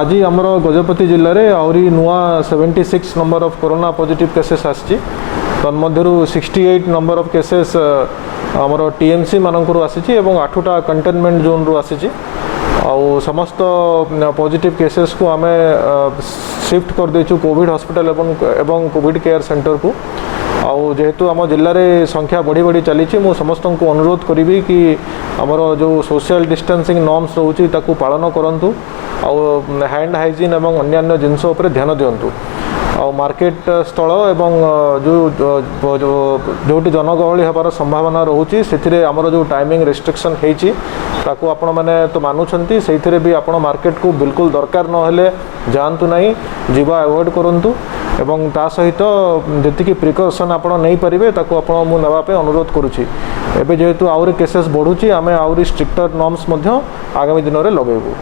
आज आमर गजपति जिले में आहरी नुआ 76 number of corona positive cases आसी तन्मध्यरु 68 नंबर ऑफ केसेस आमर टीएमसी मानकरू आसी एवं 8टा कंटेनमेंट जोन रु आसी आउ समस्त पॉजिटिव केसेस को आमे शिफ्ट कर देचु कोविड हॉस्पिटल एवं कोविड केयर सेंटर को आउ जेहेतु आम जिले में संख्या बढ़ी बढ़ी चली मु समस्त को अनुरोध करी कि आमर जो सोशल डिस्टेंसिंग नॉर्म्स रोचे ताकू पालन करूँ आउ हैंड हाइजीन एवं अन्य जिनस उपर ध्यान दिंतु आ मार्केट स्थल एवं जो जनगहली हबार संभावना रोचे से आमर जो टाइमिंग रेस्ट्रिक्शन होती आपण मैंने तो मानुंट से भी आपण मार्केट को बिल्कुल दरकार नहेले जातु नहीं जीवा अवॉइड करूँ एवं ता सहित जी प्रिकसन आपण नहीं पारे ताकू आपण मु नापे अनुरोध करुँची एवं जेहेतु आहरी केसेस बढ़ुची आम आहरी स्ट्रिक्टर नॉर्म्स आगामी दिन में लगेबू।